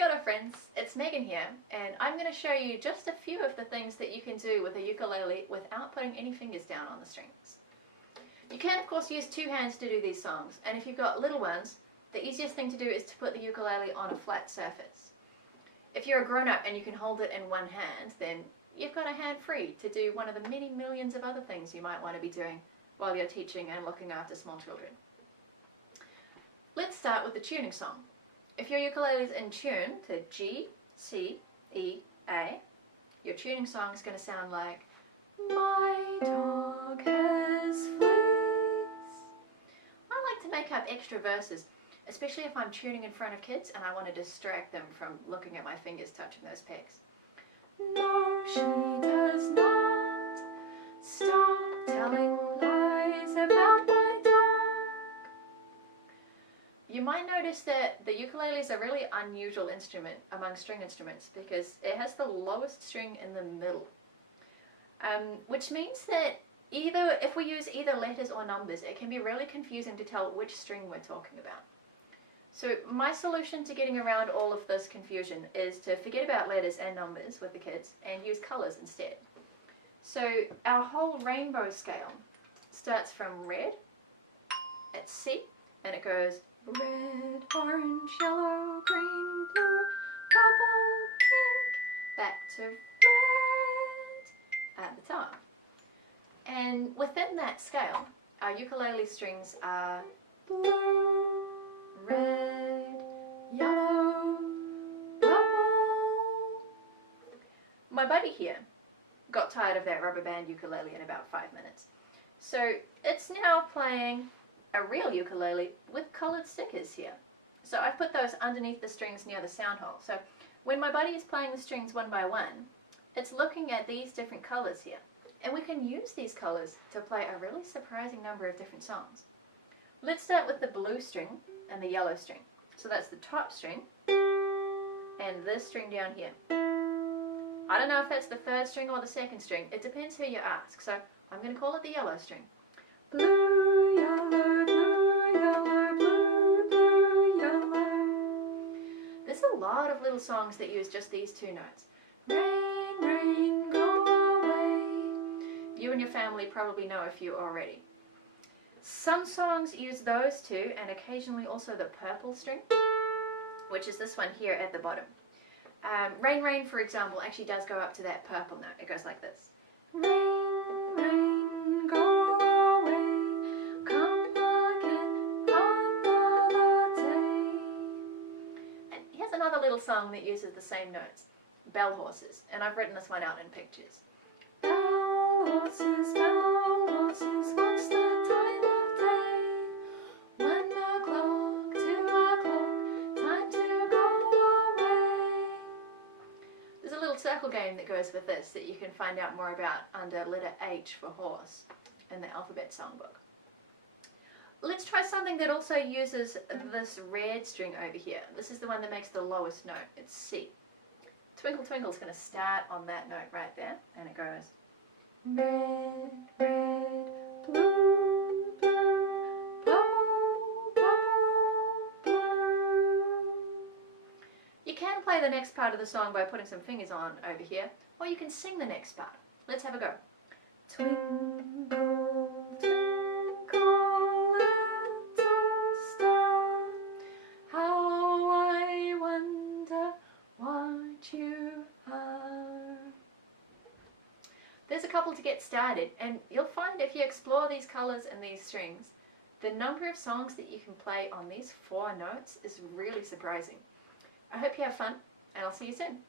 Kia ora friends, it's Megan here, and I'm going to show you just a few of the things that you can do with a ukulele without putting any fingers down on the strings. You can of course use two hands to do these songs, and if you've got little ones, the easiest thing to do is to put the ukulele on a flat surface. If you're a grown-up and you can hold it in one hand, then you've got a hand free to do one of the many millions of other things you might want to be doing while you're teaching and looking after small children. Let's start with the tuning song. If your ukulele is in tune to G, C, E, A, your tuning song is going to sound like, my dog has fleas. I like to make up extra verses, especially if I'm tuning in front of kids and I want to distract them from looking at my fingers touching those pegs. No, she does not stop telling lies about my dog. You might notice that the ukulele is a really unusual instrument among string instruments because it has the lowest string in the middle, which means that if we use either letters or numbers, it can be really confusing to tell which string we're talking about. So my solution to getting around all of this confusion is to forget about letters and numbers with the kids and use colours instead. So our whole rainbow scale starts from red at C, and it goes red, orange, yellow, green, blue, purple, pink, back to red at the top. And within that scale, our ukulele strings are blue, red, yellow, purple. My buddy here got tired of that rubber band ukulele in about 5 minutes. So it's now playing a real ukulele with coloured stickers here. So I've put those underneath the strings near the sound hole. So when my buddy is playing the strings one by one, it's looking at these different colours here. And we can use these colours to play a really surprising number of different songs. Let's start with the blue string and the yellow string. So that's the top string and this string down here. I don't know if that's the third string or the second string. It depends who you ask. So I'm going to call it the yellow string. Blue, yellow, blue, yellow, blue, blue, yellow. There's a lot of little songs that use just these two notes. Rain, rain, go away. You and your family probably know a few already. Some songs use those two and occasionally also the purple string, which is this one here at the bottom. Rain, rain, for example, actually does go up to that purple note. It goes like this. Rain, rain, go away, come again another day. And here's another little song that uses the same notes, Bell Horses, and I've written this one out in pictures. Bell horses, what's the time of day? 1 o'clock, 2 o'clock, time to go away. There's a little circle game that goes with this that you can find out more about under letter H for horse in the alphabet songbook. Let's try something that also uses this red string over here. This is the one that makes the lowest note. It's C. Twinkle Twinkle is going to start on that note right there, and it goes red, red, blue, blue, purple, purple, blue. You can play the next part of the song by putting some fingers on over here, or you can sing the next part. Let's have a go. Twinkle, twinkle, little star, how I wonder what you are. There's a couple to get started, and you'll find if you explore these colours and these strings, the number of songs that you can play on these 4 notes is really surprising. I hope you have fun, and I'll see you soon.